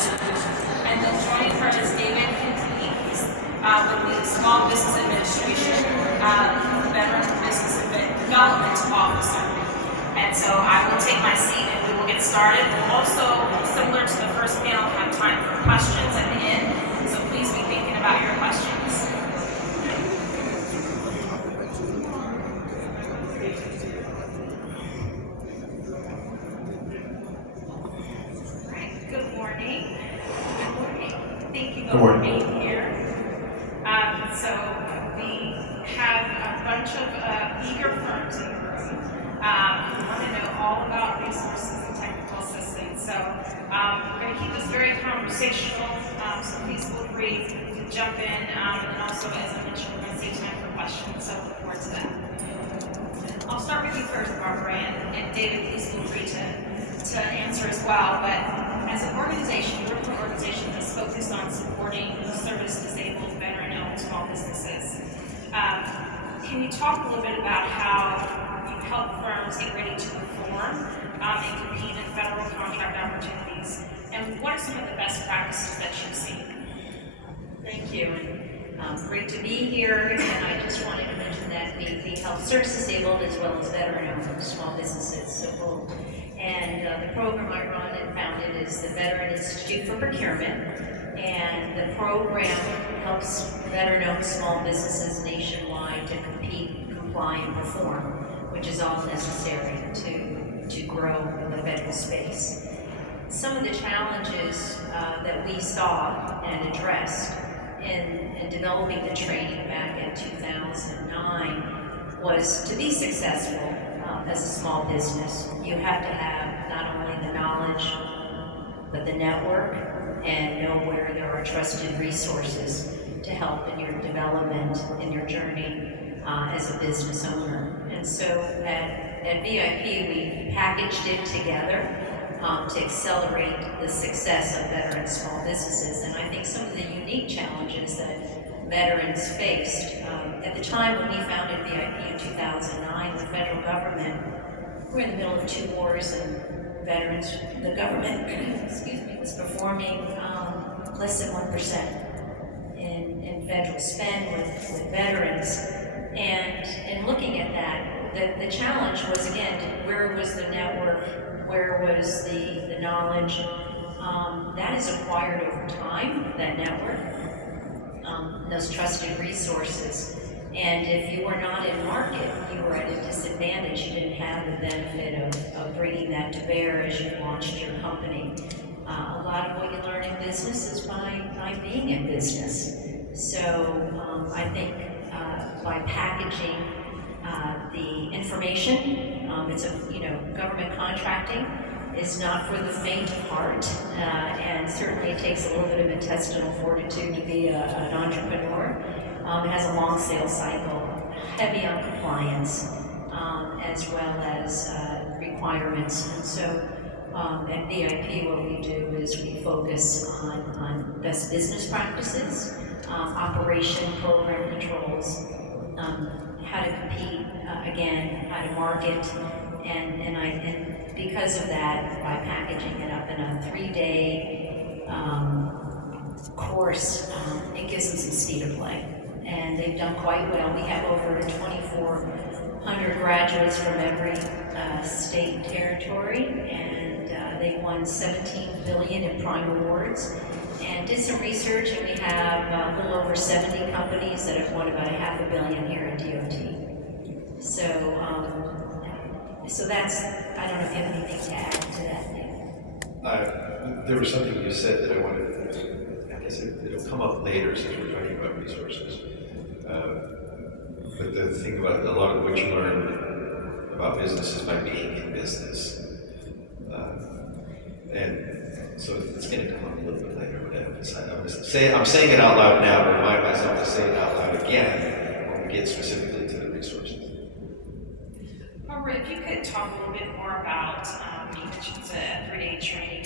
And then joining her is David Hinkley, with the Small Business Administration, Veteran Business Development Officer. And so I will take my seat and we will get started. We'll also, similar to the first panel, have time for questions at the end. So please be thinking about your questions. All right, good morning. Good morning. Thank you both for being here. So we have a bunch of eager firms in the room who want to know all about resources and technical assistance. So we're going to keep this very conversational, so please feel free to jump in. And also, as I mentioned, we're going to save time for questions, so look forward to that. I'll start with you first, Barbara, and David, please feel free to answer as well. But as an organization, we're an organization that's focused on supporting service-disabled, veteran-owned small businesses. Can you talk a little bit about how you help firms get ready to perform and compete in federal contract opportunities? And what are some of the best practices that you've seen? Thank you, and great to be here. And I just wanted to mention that we help service-disabled as well as veteran-owned small businesses. So both. And the program I run and founded is the Veteran Institute for Procurement. And the program helps veteran-owned small businesses nationwide to compete, comply, and perform, which is all necessary to grow in the federal space. Some of the challenges that we saw and addressed in developing the training back in 2009 was to be successful as a small business. You have to have not only the knowledge, but the network, and know where there are trusted resources to help in your development, in your journey as a business owner. And so at VIP, we packaged it together to accelerate the success of veteran small businesses. And I think some of the unique challenges that veterans faced, at the time when we founded VIP in 2009, the federal government, we're in the middle of 2 wars, and veterans, the government, excuse me, was performing less than 1% in federal spend with veterans. And in looking at that, the challenge was, again, where was the network, where was the knowledge? That is acquired over time, that network, those trusted resources. And if you were not in market, you were at a disadvantage. You didn't have the benefit of bringing that to bear as you launched your company. A lot of what you learn in business is by being in business. So I think by packaging the information, it's government contracting is not for the faint of heart, and certainly it takes a little bit of intestinal fortitude to be an entrepreneur. It has a long sales cycle, heavy on compliance, as well as requirements. And so at VIP, what we do is we focus on best business practices, operation program controls, how to compete, again, how to market, and because of that, by packaging it up in a 3-day course, it gives them some speed of play. And they've done quite well. We have over 2,400 graduates from every state and territory, and they won $17 billion in prime awards. And did some research, and we have a little over 70 companies that have won about $500 million here at DOT. So that's, I don't know if you have anything to add to that. There was something you said that I wanted to, I guess it'll come up later since we're talking about resources. But the thing about a lot of what you learn about business is by being in business. And so it's going to come up a little bit later. I'm saying it out loud now to remind myself to say it out loud again when we get specifically to the resources. Barbara, if you could talk a little bit more about, you mentioned it's a 3-day training